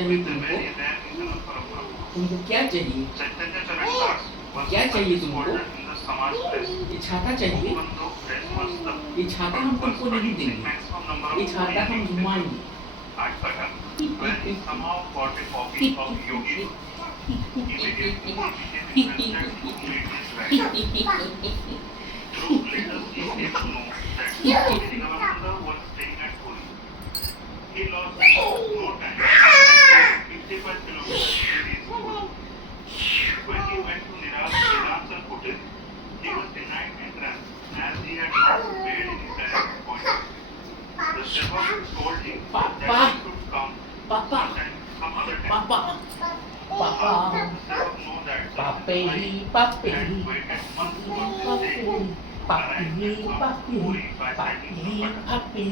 चाहिए तुमको? तुमको क्या चाहिए? क्या चाहिए तुमको? ये छाता चाहिए? ये छाता हम तुमको नहीं देंगे। ये छाता हम घुमाएँगे। पापा, पापा, पापा, पापा, papi, papi, papi, papi, papi, papi, papi.